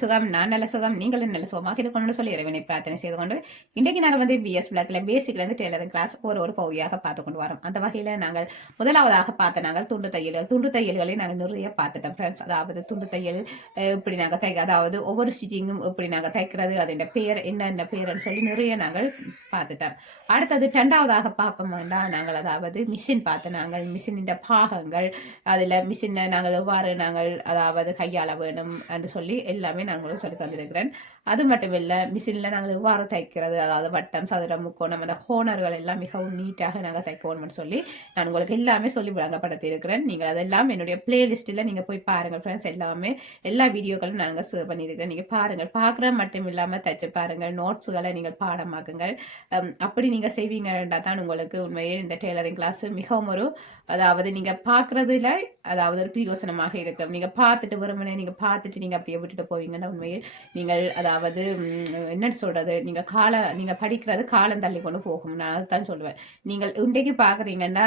சுகம், நான் நல்ல சுகம், நீங்களும் நல்ல சுகமாக இருக்கணும்னு சொல்லி இறைவனை பிரார்த்தனை செய்து கொண்டு இன்றைக்கு நாங்கள் வந்து பிஎஸ் பிளாக்ல பேசிக்ல இருந்து டெய்லரிங் கிளாஸ் ஒரு பகுதியாக பார்த்து கொண்டு வரோம். அந்த வகையில நாங்கள் முதலாவதாக பார்த்த நாங்கள் துண்டு தையல்களை நாங்கள் நிறைய பார்த்துட்டோம் ஃப்ரெண்ட்ஸ். அதாவது துண்டு தையல் இப்படி நாங்கள் அதாவது ஒவ்வொரு ஸ்டிச்சிங்கும் இப்படி நாங்கள் தைக்கிறது, அதோட பேர் என்னென்ன பேர்னு சொல்லி நிறைய நாங்கள் பார்த்துட்டோம். அடுத்தது இரண்டாவதாக பார்ப்போம்னா நாங்கள் அதாவது மிஷின் பார்த்து நாங்கள் மிஷினின் பாகங்கள், அதில் மிஷினை நாங்கள் எவ்வாறு நாங்கள் அதாவது கையாள வேணும் என்று சொல்லி எல்லாமே நான் உங்களுக்கு சொல்லி தந்திருக்கிறேன். அது மட்டும் இல்லை, மிஷினில் நாங்கள் எவ்வாறு தைக்கிறது, அதாவது வட்டம், சதுரம், முக்கோணம், அந்த ஹோனர்கள் எல்லாம் மிகவும் நீட்டாக நாங்கள் தைக்கணும்னு சொல்லி நான் உங்களுக்கு எல்லாமே சொல்லி விளங்கப்படுத்தி இருக்கிறேன். நீங்கள் அதெல்லாம் என்னுடைய பிளேலிஸ்ட்டில் நீங்கள் போய் பாருங்கள் ஃப்ரெண்ட்ஸ். எல்லா வீடியோக்களும் நாங்கள் சேவ் பண்ணியிருக்கிறேன். நீங்கள் பாருங்கள், பார்க்குற மட்டும் இல்லாமல் தைச்சு பாருங்கள், நோட்ஸுகளை நீங்கள் பாடமாக்குங்கள். அப்படி நீங்கள் செய்வீங்கன்னா தான் உங்களுக்கு உண்மையே இந்த டெய்லரிங் கிளாஸ் மிகவும் அதாவது நீங்கள் பார்க்குறதுல அதாவது ஒரு பிரயோசனமாக இருக்கும். நீங்கள் பார்த்துட்டு வெறுமனே நீங்கள் பார்த்துட்டு நீங்கள் அப்படியே விட்டுட்டு போவீங்கன்னா உண்மையில் நீங்கள் அதாவது என்னன்னு சொல்றது, நீங்கள் படிக்கிறது காலம் தள்ளி கொண்டு போகும். நான் அதுதான் சொல்லுவேன். நீங்கள் இன்றைக்கு பார்க்குறீங்கன்னா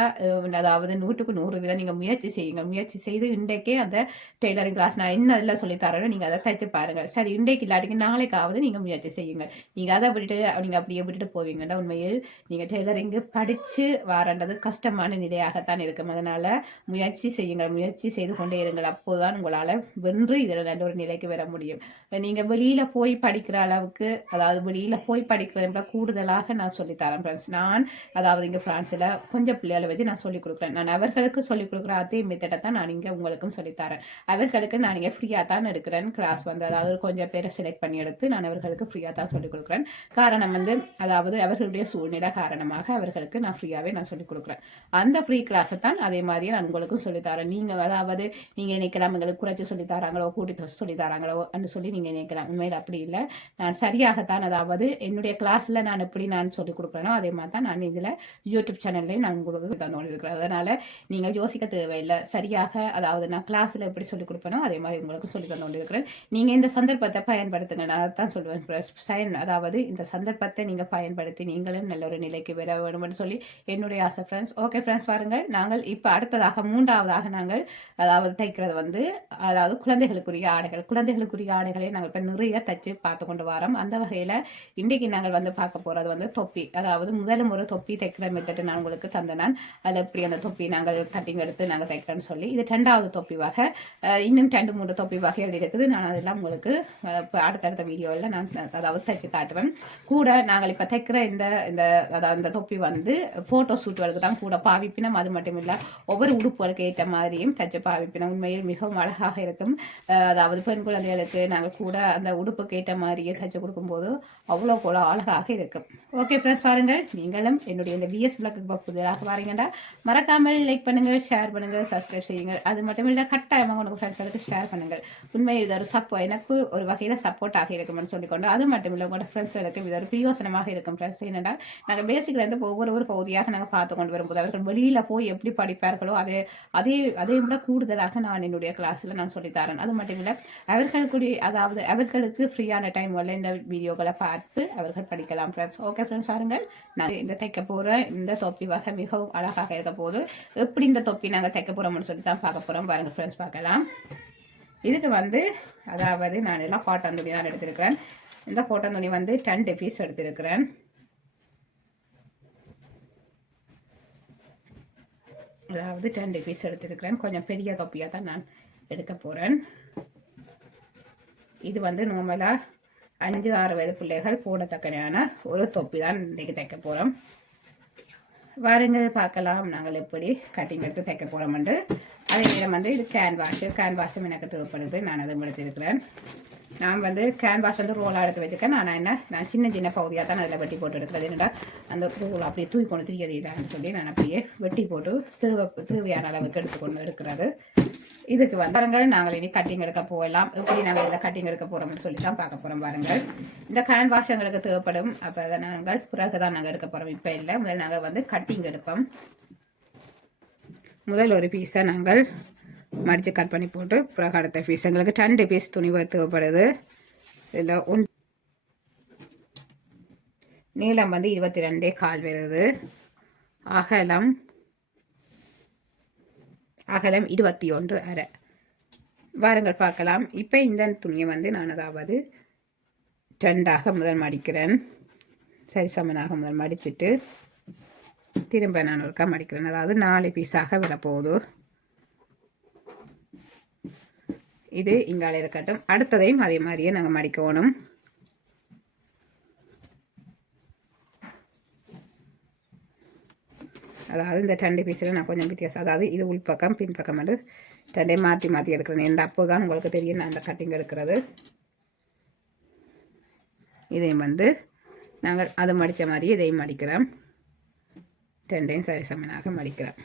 அதாவது 100% நீங்கள் முயற்சி செய்யுங்க. முயற்சி செய்து இன்றைக்கே அந்த டெய்லரிங் கிளாஸ் நான் என்ன அதில் சொல்லித்தரேன்னு நீங்கள் அதை தைச்சு பாருங்கள். சரி, இன்றைக்கு இல்லாட்டிக்கு நாளைக்காவது நீங்கள் முயற்சி செய்யுங்க. நீங்கள் அதை விட்டுட்டு நீங்கள் அப்படியே விட்டுட்டு போவீங்கன்னா உண்மையில் நீங்கள் டெய்லரிங்கு படித்து வரன்றது கஷ்டமான நிலையாகத்தான் இருக்கும். அதனால முயற்சி செய்யுங்கள், முயற்சி செய்து கொண்டே இருங்கள். அப்போதான் உங்களால் வென்று இதில் நல்ல ஒரு நிலைக்கு வர முடியும். நீங்கள் வெளியில் போய் படிக்கிற அளவுக்கு, அதாவது வெளியில் போய் படிக்கிறத கூடுதலாக நான் சொல்லித்தரேன் ஃப்ரெண்ட்ஸ். நான் அதாவது இங்கே ஃப்ரான்ஸில் கொஞ்சம் பிள்ளைகளை வச்சு நான் சொல்லிக் கொடுக்குறேன். நான் அவர்களுக்கு சொல்லிக் கொடுக்குற அதே மெத்தடை தான் நான் இங்கே உங்களுக்கும் சொல்லித்தரேன். அவர்களுக்கு நான் இங்கே ஃப்ரீயாக தான் எடுக்கிறேன் கிளாஸ் வந்து, அதாவது கொஞ்சம் பேரை செலக்ட் பண்ணி எடுத்து நான் அவர்களுக்கு ஃப்ரீயாக தான் சொல்லிக் கொடுக்குறேன். காரணம் வந்து அதாவது அவர்களுடைய சூழ்நிலை காரணமாக அவர்களுக்கு நான் ஃப்ரீயாகவே நான் சொல்லிக் கொடுக்குறேன். அந்த ஃப்ரீ கிளாஸை தான் அதே மாதிரியே நான் உங்களுக்கும் சொல்லித்தரேன். நீங்கள் அதாவது நீங்கள் நினைக்கலாம் எங்களுக்கு குறைச்சி சொல்லித்தராங்களோ கூட்டி சொல்லித்தராங்களோ அப்படின்னு சொல்லி நீங்கள் நினைக்கலாம். உண்மையில் அப்படி இல்லை. நான் சரியாகத்தான், அதாவது என்னுடைய கிளாஸில் நான் எப்படி நான் சொல்லிக் கொடுக்குறேனோ அதே மாதிரி தான் நான் இதில் யூடியூப் சேனல்லையும் நான் உங்களுக்கு தந்து இருக்கிறேன். அதனால் நீங்கள் யோசிக்க தேவையில்லை. சரியாக அதாவது நான் கிளாஸில் எப்படி சொல்லிக் கொடுப்பேனோ அதே மாதிரி உங்களுக்கு சொல்லி தந்து கொண்டிருக்கிறேன். நீங்கள் இந்த சந்தர்ப்பத்தை பயன்படுத்துங்க. நான் தான் சொல்லுவேன். அதாவது இந்த சந்தர்ப்பத்தை நீங்கள் பயன்படுத்தி நீங்களும் நல்ல ஒரு நிலைக்கு வர வேணும்னு சொல்லி என்னுடைய ஆசை ஃப்ரெண்ட்ஸ். ஓகே ஃப்ரெண்ட்ஸ், பாருங்கள், நாங்கள் இப்போ அடுத்ததாக மூன்றாவதாக நாங்கள் அதாவது தைக்கிறது வந்து அதாவது குழந்தைகளுக்குரிய ஆடைகளை நாங்கள் இப்போ நிறைய தைச்சு பார்த்து கொண்டு வரோம். அந்த வகையில் இன்றைக்கு நாங்கள் வந்து பார்க்க போகிறது வந்து தொப்பி. அதாவது முதலும் ஒரு தொப்பி தைக்கிற மெத்தட் நான் உங்களுக்கு தந்தேன். அதில் எப்படி அந்த தொப்பி நாங்கள் கட்டிங் எடுத்து நாங்கள் தைக்கிறோன்னு சொல்லி, இது 2வது தொப்பி வகை. இன்னும் 2-3 தொப்பி வகைகள் இருக்குது. நான் அதெல்லாம் உங்களுக்கு இப்போ அடுத்தடுத்த வீடியோவில் நான் அதாவது தைச்சு காட்டுவேன். கூட நாங்கள் இப்போ தைக்கிற இந்த தொப்பி வந்து ஃபோட்டோ ஷூட்டுகளுக்கு தான் கூட பாவிப்பினம். அது மட்டும் இல்லை, ஒவ்வொரு உடுப்புகளுக்கு ஏற்ற மாதிரியும் தைச்சு பாவிப்பினம். உண்மையில் மிகவும் அழகாக இருக்கும். அதாவது பெண் குழந்தைகளுக்கு நாங்கள் கூட அந்த உடுப்புக்கு ஏற்ற மாதிரியே தைச்சு கொடுக்கும்போது அவ்வளோ போல அழகாக இருக்கும். ஓகே ஃப்ரெண்ட்ஸ், பாருங்கள், நீங்களும் என்னுடைய இந்த பிஎஸ் பிளாக்கு புதிதாக வாரீங்கன்னா மறக்காமல் லைக் பண்ணுங்கள், ஷேர் பண்ணுங்கள், சப்ஸ்கிரைப் செய்யுங்கள். அது மட்டும் இல்லை, கட்டாயமாக உங்கள் ஃப்ரெண்ட்ஸுக்கு ஷேர் பண்ணுங்கள். உண்மையில் இது ஒரு எனக்கு ஒரு வகையில் சப்போர்ட்டாக இருக்கும்னு சொல்லிக்கொண்டு, அது மட்டும் இல்லை உங்களோட ஃப்ரெண்ட்ஸுக்கு இது ஒரு பிரயோசனமாக இருக்கும் ஃப்ரெண்ட்ஸ். என்னென்னா நாங்கள் பேசிக்லேருந்து ஒவ்வொரு பகுதியாக நாங்கள் பார்த்து கொண்டு வரும்போது அவர்கள் வெளியில் போய் எப்படி படிப்பார்களோ அதே விட கூடுதலாக நான் என்னுடைய கிளாஸில் நான் சொல்லித்தரேன். அது மட்டும் இல்லை, அவர்களுக்கு ஃப்ரீயான டைம் வரல இந்த வீடியோக்களை பார்த்து அவர்கள் படிக்கலாம் ஃப்ரெண்ட்ஸ். ஓகே ஃப்ரெண்ட்ஸ், பாருங்கள், நாங்கள் இந்த தைக்க போகிற இந்த தொப்பி வகை மிகவும் அழகாக இருக்க போது எப்படி இந்த தொப்பி நாங்கள் தைக்க போகிறோம்னு சொல்லி தான் பார்க்க போகிறோம். பாருங்கள் ஃப்ரெண்ட்ஸ், பார்க்கலாம். இதுக்கு வந்து அதாவது நான் எல்லாம் காட்டன் துணி தான் எடுத்திருக்கிறேன். இந்த காட்டன் துணி வந்து 10 பீஸ் எடுத்திருக்கிறேன். அதாவது 10 பீஸ் எடுத்திருக்கிறேன். கொஞ்சம் பெரிய தொப்பியாக தான் நான் எடுக்க போகிறேன். இது வந்து நார்மலாக 5-6 வயது பிள்ளைகள் போடத்தக்கனையான ஒரு தொப்பி தான் இன்றைக்கு தைக்க போகிறோம். வாருங்கள் பார்க்கலாம் நாங்கள் எப்படி கட்டிங் எடுத்து தைக்க போகிறோம்ண்டு. அதே நேரம் வந்து இது கேன்வாஷும் எனக்கு தேவைப்படுது. நான் அதை எடுத்திருக்கிறேன். நான் வந்து கேன்வாஷ் வந்து ரோலாக எடுத்து வச்சுருக்கேன். நான் சின்ன பகுதியாக தான் அதில் வெட்டி போட்டு எடுக்கிறது. என்னடா அந்த ரோல் அப்படியே தூக்கி கொண்டு தெரியலான்னு சொல்லி நான் அப்படியே வெட்டி போட்டு தேவையான அளவுக்கு எடுத்துக்கொண்டு எடுக்கிறது. இதுக்கு வந்து நாங்கள் இனி கட்டிங் எடுக்க போகலாம். எப்படி நாங்கள் இதில் கட்டிங் எடுக்க போகிறோம்னு சொல்லி தான் பார்க்க போகிறோம். பாருங்கள், இந்த கேன்வாஷ் எங்களுக்கு தேவைப்படும். அப்போ அதை நாங்கள் பிறகு தான் நாங்கள் எடுக்க போகிறோம். இப்போ இல்லை, முதல் நாங்கள் வந்து கட்டிங் எடுப்போம். முதல் ஒரு பீஸை நாங்கள் மடித்து கட் பண்ணி போட்டு பிறகு அடுத்த பீஸ் எங்களுக்கு 2 பீஸ் துணி தேவைப்படுது. இதில் நீளம் வந்து 22.25 வருது. அகலம் 21.5. வாருங்கள் பார்க்கலாம். இப்போ இந்த துணியை வந்து நான் அதாவது 2ஆக முதல் மடிக்கிறேன். சரி சமனாக முதல் மடிச்சுட்டு திரும்ப நான் ஒருக்கா மடிக்கிறேன். அதாவது 4 பீஸாக விழப்போகுது. இது இங்கால இருக்கட்டும். அடுத்ததையும் அதே மாதிரியே நாங்கள் மடிக்கணும். அதாவது இந்த 2 பீஸில் நான் கொஞ்சம் வித்தியாசம், அதாவது இது உள்பக்கம் பின்பக்கம் வந்து 2ஐயும் மாற்றி மாற்றி எடுக்கிறேன். எந்த அப்போ தான் உங்களுக்கு தெரியும் நான் அந்த கட்டிங் எடுக்கிறது. இதையும் வந்து நாங்கள் அது மடித்த மாதிரி இதையும் மடிக்கிறோம். 2ஐயும் சரி சமனாக மடிக்கிறோம்.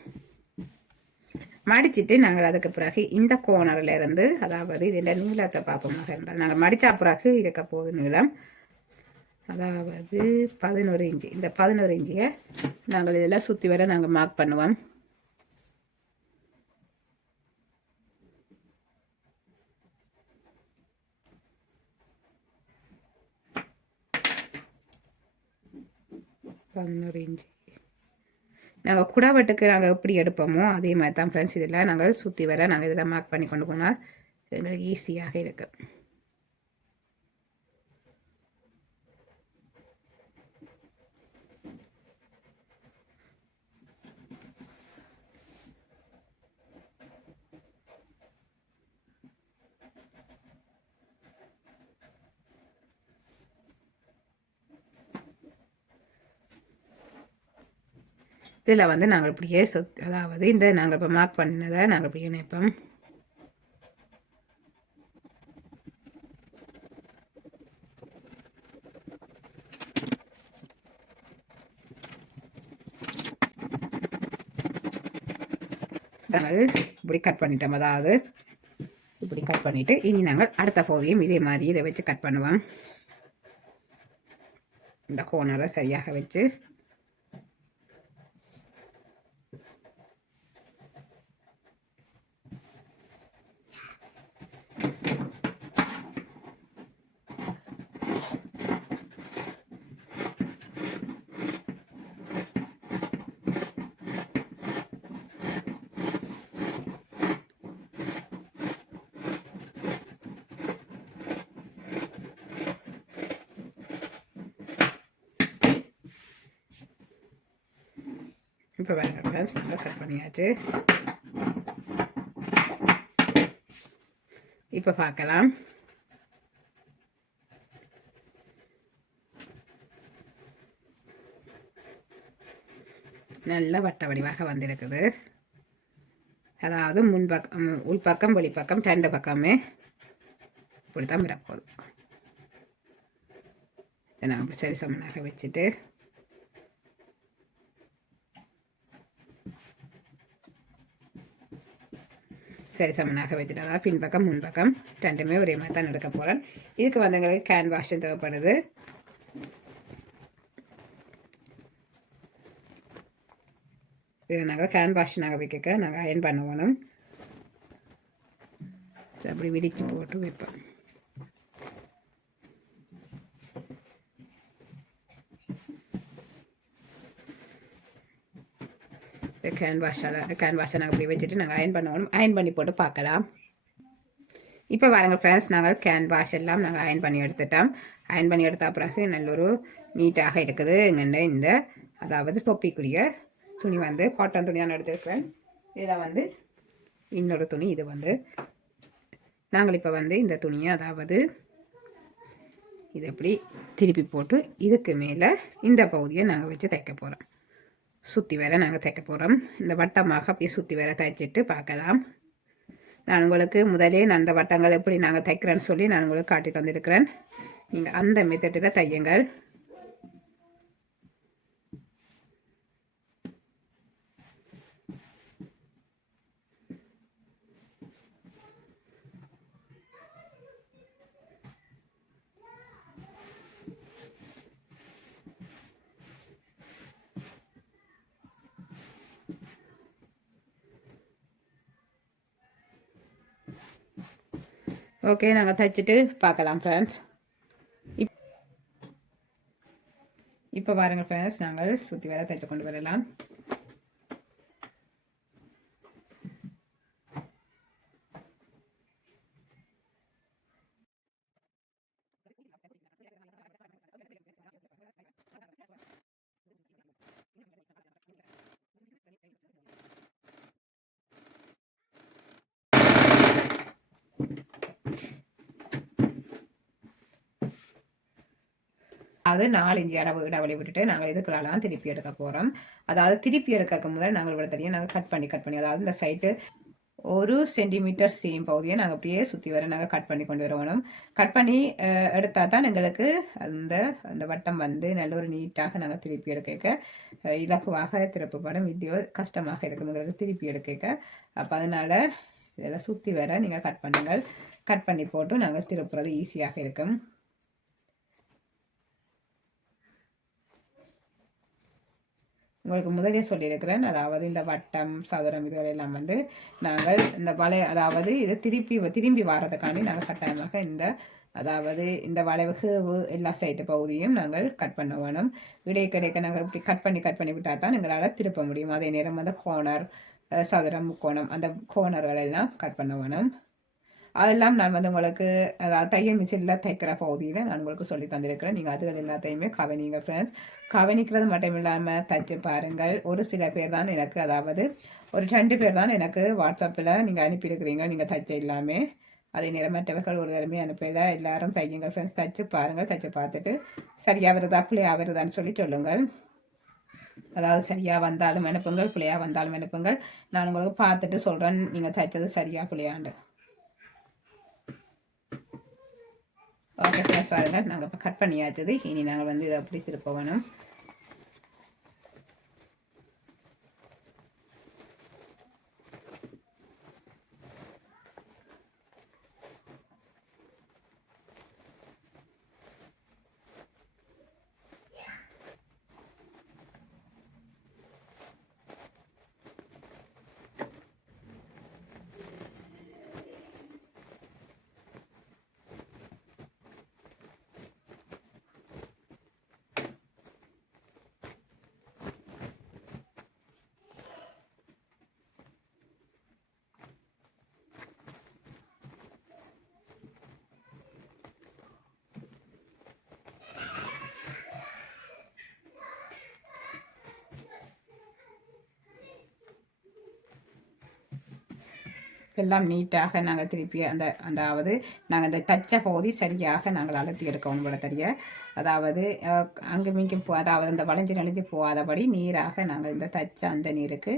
மடிச்சுட்டு நாங்கள் அதுக்கு பிறகு இந்த கோணரில் இருந்து, அதாவது இதில் நீளத்தை பார்ப்போமாக இருந்தால் நாங்கள் மடித்தா பிறகு இருக்க போகுது நீளம், அதாவது 11 இன்ச்சு. இந்த 11 இன்ச்சியை நாங்கள் இதெல்லாம் சுற்றி வர நாங்கள் மார்க் பண்ணுவோம். இன்ச்சு நாங்கள் குடாவட்டுக்கு நாங்கள் எப்படி எடுப்போமோ அதே மாதிரி தான் ஃப்ரெண்ட்ஸ். இதில் நாங்கள் சுற்றி வர நாங்கள் இதில் மார்க் பண்ணி கொண்டு போனால் எங்களுக்கு ஈஸியாக இருக்கு. இதில் வந்து நாங்கள் இப்படியே அதாவது இந்த நாங்கள் இப்போ மார்க் பண்ணதை நாங்கள் இப்படியே இணைப்போம். நாங்கள் இப்படி கட் பண்ணிட்டோம். அதாவது இப்படி கட் பண்ணிவிட்டு இனி நாங்கள் அடுத்த பகுதியும் இதே மாதிரி இதை வச்சு கட் பண்ணுவோம். இந்த கோனரை சரியாக வச்சு இப்போ வேறு ஃப்ரெண்ட்ஸ் நல்லா கட் பண்ணியாச்சு. இப்போ பார்க்கலாம். நல்ல வட்ட வடிவாக வந்திருக்குது. அதாவது முன்பக்கம் உள்பக்கம் வெளிப்பக்கம் 2 பக்கமே இப்படி தான் வரப்போகுது. இதை நான் அப்படி சரி சமனாக வச்சுட்டு சரி சமனாக வச்சுட்டு, அதாவது பின்பக்கம் முன்பக்கம் 2மே ஒரே மாதிரி தான் எடுக்க போகிறேன். இதுக்கு வந்து எங்களுக்கு கேன்வாஷும் தேவைப்படுது. இதில் நாங்கள் கேன்வாஷ் நாங்கள் வைக்க நாங்கள் அயன் பண்ணணும். அப்படி விரித்து போட்டு வைப்போம். கேன்வாஷை நாங்கள் இப்படி வச்சுட்டு நாங்கள் அயன் பண்ணணும். அயன் பண்ணி போட்டு பார்க்கலாம். இப்போ பாருங்கள் ஃப்ரெண்ட்ஸ், நாங்கள் கேன்வாஷ் எல்லாம் நாங்கள் அயன் பண்ணி எடுத்துட்டோம். அயன் பண்ணி எடுத்த பிறகு நல்ல ஒரு நீட்டாக இருக்குது. எங்கள்ட இந்த அதாவது தொப்பிக்குரிய துணி வந்து காட்டன் துணியாக எடுத்துருக்கிறேன். இதில் வந்து இன்னொரு துணி, இது வந்து நாங்கள் இப்போ வந்து இந்த துணியை அதாவது இது எப்படி திருப்பி போட்டு இதுக்கு மேலே இந்த பகுதியை நாங்கள் வச்சு தைக்க போகிறோம். சுற்றி வேற நாங்கள் தைக்க போகிறோம். இந்த வட்டமாக அப்படியே சுற்றி வேற தைச்சிட்டு பார்க்கலாம். நான் உங்களுக்கு முதலே நான் அந்த வட்டங்கள் எப்படி நாங்கள் தைக்கிறேன்னு சொல்லி நான் உங்களுக்கு காட்டி தந்திருக்கிறேன். நீங்கள் அந்த மெத்தடில் தையுங்கள். ஓகே, நாங்கள் தைச்சிட்டு பார்க்கலாம் ஃப்ரெண்ட்ஸ். இப்போ பாருங்கள் ஃப்ரெண்ட்ஸ், நாங்கள் சுற்றி வேற தைச்சு கொண்டு வரலாம். அதாவது 4 இன்ச்சு அளவு இடைவெளி விட்டுட்டு நாங்கள் இதுக்குள்ளலாம் திருப்பி எடுக்க போகிறோம். அதாவது திருப்பி எடுக்க முதல் நாங்கள் விடத்தடியே நாங்கள் கட் பண்ணி அதாவது இந்த சைட்டு 1 சென்டிமீட்டர் சீம் பகுதியை நாங்கள் அப்படியே சுற்றி வர நாங்கள் கட் பண்ணி கொண்டு வரணும். கட் பண்ணி எடுத்தால் தான் எங்களுக்கு அந்த அந்த வட்டம் வந்து நல்ல ஒரு நீட்டாக நாங்கள் திருப்பி எடுக்க இலகுவாக திருப்பப்படும். வீடியோ கஷ்டமாக இருக்கும் எங்களுக்கு திருப்பி எடுக்க. அப்போ அதனால் இதெல்லாம் சுற்றி வர நீங்கள் கட் பண்ணுங்கள். கட் பண்ணி போட்டு நாங்கள் திருப்புறது ஈஸியாக இருக்கும். உங்களுக்கு முதலே சொல்லியிருக்கிறேன். அதாவது இந்த வட்டம் சதுரம் இதுகளெல்லாம் வந்து நாங்கள் இந்த அதாவது இது திரும்பி வாரதுக்காண்டி நாங்கள் கட்டாயமாக அதாவது இந்த வளைவுக்கு எல்லா சைட்டு பகுதியும் நாங்கள் கட் பண்ண வேணும். கிடைக்க நாங்கள் இப்படி கட் பண்ணி விட்டால் தான் எங்களால் திருப்ப முடியும். அதே நேரம் அந்த கோணர் சதுரம் முக்கோணம் அந்த கோணர்கள் எல்லாம் கட் பண்ண வேணும். அதெல்லாம் நான் வந்து உங்களுக்கு அதாவது தையல் மிஷினில் தைக்கிற பகுதியில் நான் உங்களுக்கு சொல்லி தந்திருக்கிறேன். நீங்கள் அதுகள் எல்லாத்தையுமே கவனிங்க ஃப்ரெண்ட்ஸ். கவனிக்கிறது மட்டும் இல்லாமல் தைச்சு பாருங்கள். ஒரு சில பேர் தான் எனக்கு அதாவது ஒரு 2 பேர் தான் எனக்கு வாட்ஸ்அப்பில் நீங்கள் அனுப்பியிருக்கிறீங்க நீங்கள் தைச்ச இல்லாமல். அதே நேரம் மற்றவர்கள் ஒரு தடவை அனுப்பல. எல்லாரும் தையுங்க ஃப்ரெண்ட்ஸ். தைச்சு பாருங்கள். தைச்சு பார்த்துட்டு சரியாக வருதா பிள்ளையாக வருதான்னு சொல்லி சொல்லுங்கள். அதாவது சரியாக வந்தாலும் அனுப்புங்கள், பிள்ளையாக வந்தாலும் அனுப்புங்கள். நான் உங்களுக்கு பார்த்துட்டு சொல்கிறேன் நீங்கள் தைச்சது சரியாக பிள்ளையாண்டு. ஓகே ஃப்ரெண்ட்ஸ் பாருங்கள், நாங்கள் இப்போ கட் பண்ணியாச்சது. இனி நாங்கள் வந்து இதை அப்படி திருப்ப வேணும். எல்லாம் நீட்டாக நாங்கள் திருப்பி அதாவது நாங்கள் அந்த தச்ச பகுதி சரியாக நாங்கள் அழுத்தி எடுக்கணும் போல தெரிய. அதாவது அங்கும் இங்கும் அதாவது அந்த வளைஞ்சு போகாதபடி நீராக நாங்கள் இந்த தச்ச அந்த நீருக்கு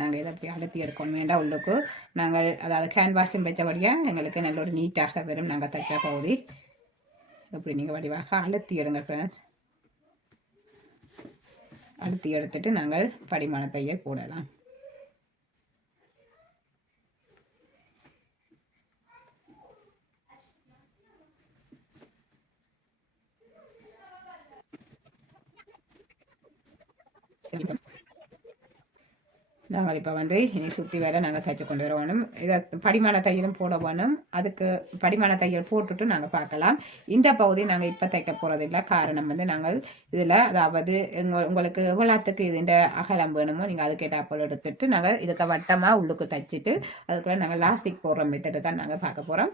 நாங்கள் இதை அப்படி அழுத்தி எடுக்கணும் வேண்டாம். உள்ளுக்கு நாங்கள் அதாவது கேன்வாஸும் வச்சபடியாக எங்களுக்கு நல்ல ஒரு நீட்டாக வரும். நாங்கள் தச்ச பகுதி இப்படி நீங்கள் வடிவாக அழுத்தி எடுங்க ஃப்ரெண்ட்ஸ். அழுத்தி எடுத்துட்டு நாங்கள் படிமான தையல் போடலாம். நாங்கள் இப்போ வந்து இனி சுற்றி வேற நாங்கள் தைச்சு கொண்டு வரணும். இதை படிமான தையலும் போட வேணும். அதுக்கு படிமான தையல் போட்டுட்டு நாங்கள் பார்க்கலாம். இந்த பகுதி நாங்கள் இப்போ தைக்க போகிறதில்ல. காரணம் வந்து நாங்கள் இதில் அதாவது உங்களுக்கு எவ்வளோத்துக்கு இது இந்த அகலம் வேணுமோ நீங்கள் அதுக்கு ஏற்றாப்போல் எடுத்துட்டு நாங்கள் இதுக்கு வட்டமாக உள்ளுக்கு தைச்சிட்டு அதுக்குள்ளே நாங்கள் லாஸ்டிக் போடுற மெத்தடு தான் நாங்கள் பார்க்க போகிறோம்.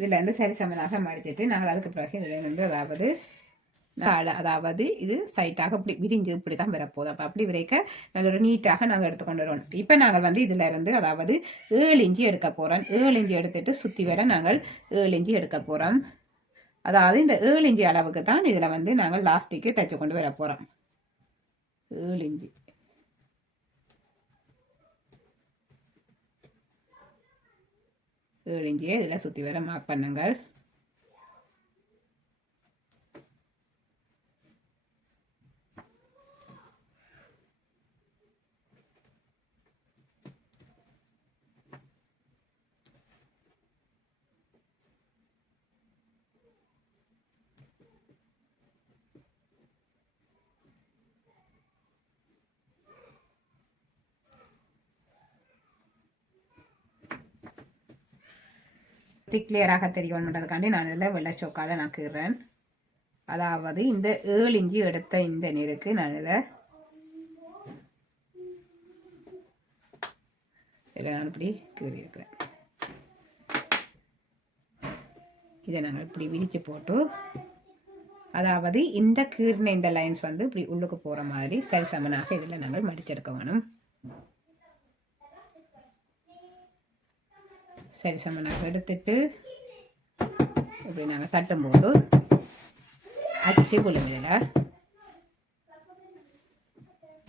இதில் வந்து சரி சமனாக மடிச்சிட்டு நாங்கள் அதுக்கு பிறகு இதில் வந்து அதாவது இது சைட்டாக இப்படி விரிஞ்சு இப்படி தான் வரப்போகுது. அப்போ அப்படி விரைக்க நல்ல ஒரு நீட்டாக நாங்கள் எடுத்துக்கொண்டு வருவோம். இப்போ நாங்கள் வந்து இதில் இருந்து அதாவது 7 இன்ச்சு எடுக்க போகிறோம். 7 இன்ச்சு எடுத்துட்டு சுற்றி வர நாங்கள் 7 இன்ச்சு எடுக்க போகிறோம். அதாவது இந்த 7 இன்ச்சு அளவுக்கு தான் இதில் வந்து நாங்கள் லாஸ்டிக்கு தைச்சு கொண்டு வர போகிறோம். 7 இன்ச்சு இதில் சுற்றி வர மார்க் பண்ணுங்கள். கிளியராக தெரியணுன்றதுக்காண்டி நான் இதில் வெள்ளை சோக்கால நான் கீறேன். அதாவது இந்த 7 இன்ச்சு எடுத்த இந்த நெருக்கு நான் இதில் நான் இப்படி கீறியிருக்கிறேன். இதை நாங்கள் இப்படி விரித்து போட்டு அதாவது இந்த கீறின இந்த லைன்ஸ் வந்து இப்படி உள்ளுக்கு போகிற மாதிரி சரி சமனாக இதில் நாங்கள் மடிச்செடுக்க வேணும். சரி சமனாக எடுத்துட்டு இப்படி நாங்கள் தட்டும்போது அச்சு விழும் இதில்.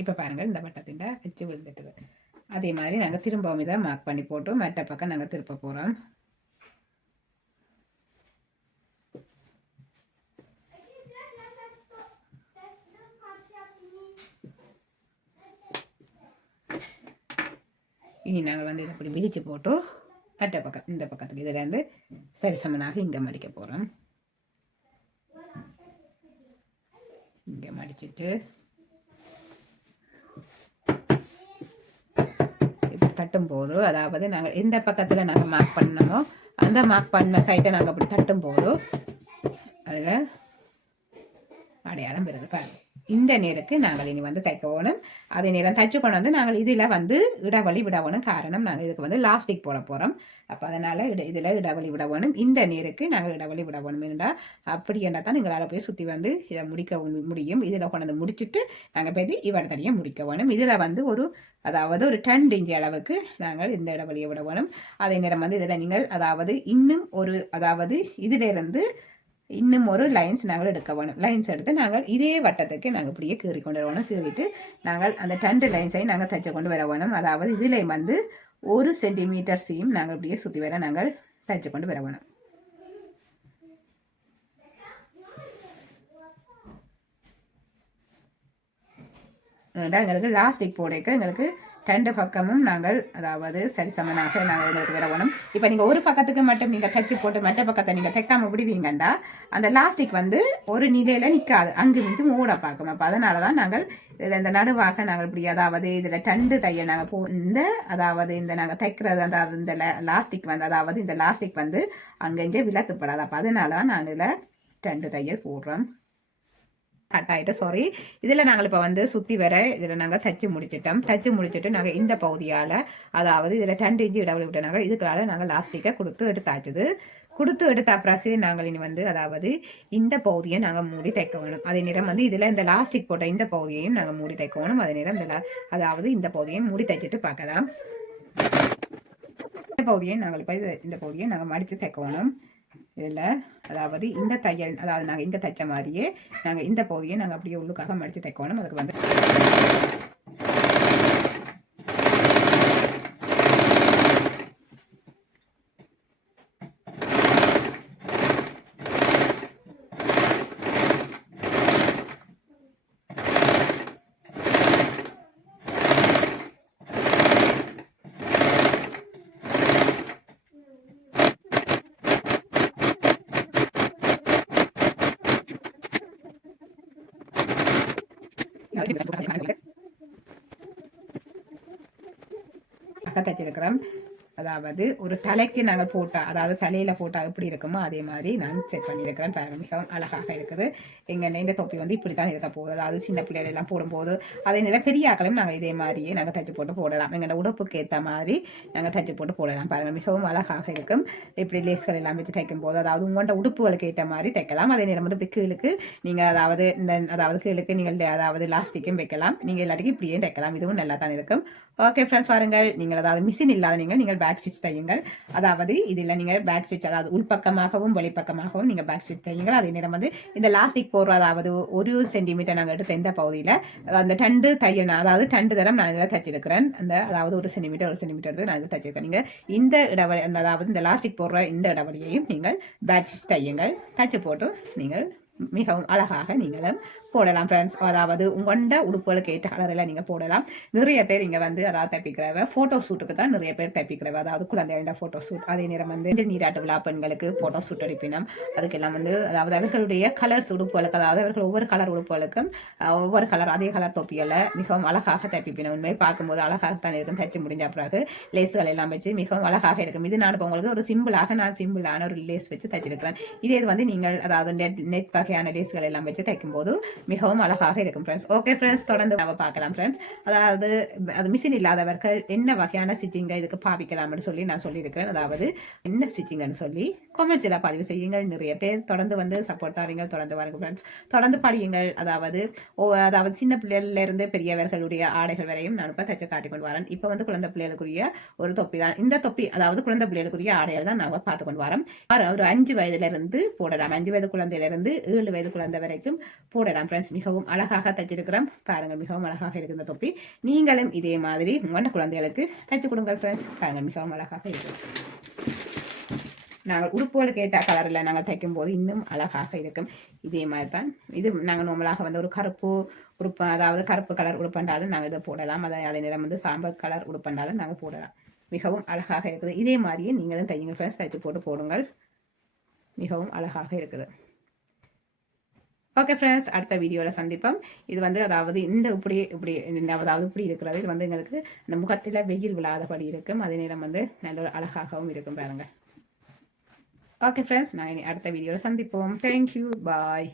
இப்போ பாருங்கள் இந்த வட்டத்தின் அச்சு விழுந்துட்டுது. அதே மாதிரி நாங்கள் திரும்பவும் இதை மார்க் பண்ணி போட்டு மற்ற பக்கம் நாங்கள் திருப்ப போகிறோம். இனி நாங்கள் வந்து இதை அப்படி விரிச்சு போட்டு மற்ற பக்கம் இந்த பக்கத்துக்கு இதிலேருந்து சரி சமனாக இங்கே மடிக்க போகிறோம். இங்கே மடிச்சுட்டு இப்படி தட்டும்போது, அதாவது நாங்கள் எந்த பக்கத்தில் நாங்கள் மார்க் பண்ணணுமோ அந்த மார்க் பண்ண சைட்டை நாங்கள் அப்படி தட்டும்போது அதில் அடையாளம் வருது பாருங்க. இந்த நேருக்கு நாங்கள் இனி வந்து தைக்கணும். அதே நேரம் தைச்சு கொண்டு வந்து நாங்கள் இதில் வந்து இடைவெளி விடணும். காரணம் நாங்கள் இதுக்கு வந்து லாஸ்டிக் போட போகிறோம். அப்போ அதனால் இதில் இடைவெளி விடணும். இந்த நேருக்கு நாங்கள் இடைவெளி விடணும் என்றா அப்படி என்ன தான் எங்களால் போய் சுற்றி வந்து இதை முடிக்க முடியும். இதில் கொண்டு வந்து முடிச்சுட்டு நாங்கள் போய் இவடத்தனையும் முடிக்க வேணும். இதில் வந்து அதாவது ஒரு 10 இன்ச் அளவுக்கு நாங்கள் இந்த இடைவெளியை விட வேணும். அதே நேரம் வந்து இதில் நீங்கள் அதாவது இன்னும் அதாவது இதிலிருந்து இன்னும் ஒரு லைன்ஸ் நாங்கள் எடுக்க வேணும். லைன்ஸ் எடுத்து நாங்கள் இதே வட்டத்துக்கு நாங்கள் இப்படியே கீறி கொண்டு வரணும். கீறிட்டு நாங்கள் அந்த 2 லைன்ஸையும் நாங்கள் தைச்சு கொண்டு வர வேணும். அதாவது இதில் வந்து 1 சென்டிமீட்டர்ஸையும் நாங்கள் இப்படியே சுற்றி வர நாங்கள் தைச்சு கொண்டு வர வேணும். எங்களுக்கு லாஸ்டிக் போடைக்க எங்களுக்கு 2 பக்கமும் நாங்கள் அதாவது சரிசமனாக நாங்கள் எங்களுக்கு வரணும். இப்போ நீங்கள் ஒரு பக்கத்துக்கு மட்டும் நீங்கள் தைச்சு போட்டு மற்ற பக்கத்தை நீங்கள் தைக்காமல் விடுவீங்கண்டா அந்த லாஸ்டிக் வந்து ஒரு நிலையில் நிற்காது, அங்கு மிஞ்சும் ஓட பார்க்கும். அப்போ அதனால தான் நாங்கள் இதில் இந்த நடுவாக நாங்கள் இப்படி அதாவது இதில் 2 தையல் நாங்கள் அதாவது இந்த நாங்கள் தைக்கிறது அதாவது இந்த லாஸ்டிக் வந்து அதாவது இந்த லாஸ்டிக் வந்து அங்கங்கே விலத்துப்படாது. அப்போ அதனால தான் நாங்கள் இதில் 2 தையல் போடுறோம். கட் ஆகிட்டு சாரி. இதில் நாங்கள் இப்போ வந்து சுற்றி வர இதில் நாங்கள் தைச்சு முடிச்சிட்டோம். தைச்சு முடிச்சுட்டு நாங்கள் இந்த பகுதியால் அதாவது இதில் 2 இன்ச்சு இடைவெளி விட்டனாங்க இதுக்களால் நாங்கள் லாஸ்டிக்கை கொடுத்து எடுத்தாச்சுது. கொடுத்து எடுத்த பிறகு நாங்கள் இனி வந்து அதாவது இந்த பகுதியை நாங்கள் மூடி தைக்க வேணும். அதே நேரம் வந்து இதில் இந்த லாஸ்டிக் போட்ட இந்த பகுதியையும் நாங்கள் மூடி தைக்க வேணும். அதே நேரம் அதாவது இந்த பகுதியையும் மூடி தைச்சிட்டு பார்க்கலாம். இந்த பகுதியை நாங்கள் இப்போ இந்த பகுதியை நாங்கள் மடித்து தைக்க வேணும். இதில் அதாவது இந்த தையல் அதாவது நாங்கள் இங்கே தைச்ச மாதிரியே நாங்கள் இந்த பகுதியை நாங்கள் அப்படியே உள்ளுக்காக மடித்து தைக்கணும். அதுக்கு வந்து தைச்சிருக்கிறோம். அதாவது ஒரு தலைக்கு நாங்கள் போட்டால் அதாவது தலையில் போட்டால் எப்படி இருக்குமோ அதே மாதிரி நான் செட் பண்ணியிருக்கிறேன். பாருங்க மிகவும் அழகாக இருக்குது. எங்கள் இந்த தொப்பி வந்து இப்படி தான் இருக்க போகுது. அதாவது சின்ன பிள்ளைகள் எல்லாம் போடும்போது அதே நேரம் பெரிய ஆக்களும் நாங்கள் இதே மாதிரியே நாங்கள் தைச்சு போட்டு போடலாம். எங்களோட உடம்புக்கு ஏற்ற மாதிரி நாங்கள் தைச்சு போட்டு போடலாம். பாருங்கள் மிகவும் அழகாக இருக்கும். இப்படி லேஸ்கள் எல்லாம் வச்சு தைக்கும் போது அதாவது உங்களோட உடுப்புகளுக்கு ஏற்ற மாதிரி தைக்கலாம். அதே நேரம் வந்து கீழுக்கு நீங்கள் அதாவது கீழுக்கு நீங்கள் அதாவது லாஸ்டிக்கும் வைக்கலாம். நீங்கள் எல்லாத்துக்கும் இப்படியே தைக்கலாம். இதுவும் நல்லா தான் இருக்கும். ஓகே ஃப்ரெண்ட்ஸ், பாருங்கள் நீங்கள் அதாவது மிஷின் இல்லாத நீங்கள் பேக் ஸ்டிச் தையுங்கள். அதாவது இதில் நீங்கள் பேக் ஸ்டிச் அதாவது உள்பக்கமாகவும் வெளிப்பக்கமாகவும் நீங்கள் பேக் ஸ்டிச் தையுங்கள். அதே நேரம் வந்து இந்த லாஸ்டிக் போடுற அதாவது 1 சென்டிமீட்டர் நாங்கள் எடுத்த இந்த பகுதியில் அந்த 2 தையல் அதாவது 2 தரம் நான் இதில் தைச்சிருக்கிறேன். அந்த அதாவது 1 சென்டிமீட்டர் எடுத்து நான் இதில் தைச்சிருக்கேன். நீங்கள் இந்த இடைவெளி அதாவது இந்த லாஸ்டிக் போடுற இந்த இடைவெளியையும் நீங்கள் பேக் ஸ்டிச் தையுங்கள். தைச்சு போட்டு நீங்கள் மிகவும் அழகாக நீங்களும் போடலாம் ஃப்ரெண்ட்ஸ். அதாவது உங்கள்ட உடுப்புகளுக்கு ஏற்ற கலரில் நீங்கள் போடலாம். நிறைய பேர் இங்கே வந்து அதாவது தைப்பிக்கிறவ ஃபோட்டோ ஷூட்டுக்கு தான் நிறைய பேர் தைப்பிக்கிறவ அதாவது குழந்தைகளோட ஃபோட்டோ ஷூட். அதே நேரம் வந்து நீராட்டு விழா பெண்களுக்கு ஃபோட்டோ ஷூட் அடிப்பினோம். அதுக்கெல்லாம் வந்து அதாவது அவர்களுடைய கலர்ஸ் உடுப்புகளுக்கு அதாவது அவர்கள் ஒவ்வொரு கலர் உடுப்புகளுக்கும் ஒவ்வொரு கலர் அதே கலர் தொப்பிகளை மிகவும் அழகாக தைப்பிப்பினோம். உண்மையை பார்க்கும்போது அழகாகத்தான் இருக்கும். தைச்சு முடிஞ்ச பிறகு லேஸ்கள் எல்லாம் வச்சு மிகவும் அழகாக இருக்கும். இது நான் இப்போ உங்களுக்கு ஒரு சிம்பிளான ஒரு லேஸ் வச்சு தைச்சிருக்கிறேன். இதே வந்து நீங்கள் அதாவது நெட் வகையான லேஸ்கள் எல்லாம் வச்சு தைக்கும் போது மிகவும் அழகாக இருக்கும் ஃப்ரெண்ட்ஸ். ஓகே ஃப்ரெண்ட்ஸ், தொடர்ந்து நம்ம பார்க்கலாம் ஃப்ரெண்ட்ஸ். அதாவது அது மிஷின் இல்லாதவர்கள் என்ன வகையான ஸ்டிச்சிங்கை இதுக்கு பாவிக்கலாம்னு சொல்லி நான் சொல்லியிருக்கிறேன். அதாவது என்ன ஸ்டிச்சிங்னு சொல்லி கமெண்ட்ஸில் பதிவு செய்யுங்கள். நிறைய பேர் தொடர்ந்து வந்து சப்போர்ட் தாரீங்க. தொடர்ந்து வாருங்க ஃப்ரெண்ட்ஸ், தொடர்ந்து படியுங்கள். அதாவது சின்ன பிள்ளைகள்ல இருந்து பெரியவர்களுடைய ஆடைகள் வரையும் நான் இப்போ தைச்சு காட்டிக்கொண்டு வரேன். இப்போ வந்து குழந்தை பிள்ளைகளுக்குரிய ஒரு தொப்பி தான் இந்த தொப்பி. அதாவது குழந்தை பிள்ளைகளுக்குரிய ஆடைகள் தான் நான் பார்த்து கொண்டு வரோம். ஒரு 5 வயதுல இருந்து போடலாம். 5 வயது குழந்தையில இருந்து 7 வயது குழந்தை வரைக்கும் போடலாம் ஃப்ரெண்ட்ஸ். மிகவும் அழகாக தைச்சிருக்கிறோம் பாருங்கள். மிகவும் அழகாக இருக்கு இந்த தொப்பி. நீங்களும் இதே மாதிரி உங்களோட குழந்தைகளுக்கு தைச்சு கொடுங்க ஃப்ரெண்ட்ஸ். பாருங்கள், மிகவும் அழகாக இருக்கு. நாங்கள் உடுப்புகள் கேட்ட கலரில் நாங்கள் தைக்கும் போது இன்னும் அழகாக இருக்கும். இதே மாதிரி தான் இது. நாங்கள் நார்மலாக வந்து ஒரு கருப்பு உடுப்பு, அதாவது கருப்பு கலர் உடுப்பண்டாலும் நாங்கள் இதை போடலாம். அதே நேரம் வந்து சாம்பல் கலர் உடுப்பண்டாலும் நாங்கள் போடலாம். மிகவும் அழகாக இருக்குது. இதே மாதிரியே நீங்களும் தையுங்கள் ஃப்ரெண்ட்ஸ். தைச்சு போட்டு போடுங்கள். மிகவும் அழகாக இருக்குது. ஓகே ஃப்ரெண்ட்ஸ், அடுத்த வீடியோவில் சந்திப்போம். இது வந்து அதாவது அதாவது இப்படி இருக்கிறது. இது வந்து எங்களுக்கு இந்த முகத்தில் வெயில் விழாதபடி இருக்கும். அதே நேரம் வந்து நல்ல அழகாகவும் இருக்கும் பாருங்கள். ஓகே ஃப்ரெண்ட்ஸ், நான் அடுத்த வீடியோவில் சந்திப்போம். தேங்க்யூ, பாய்.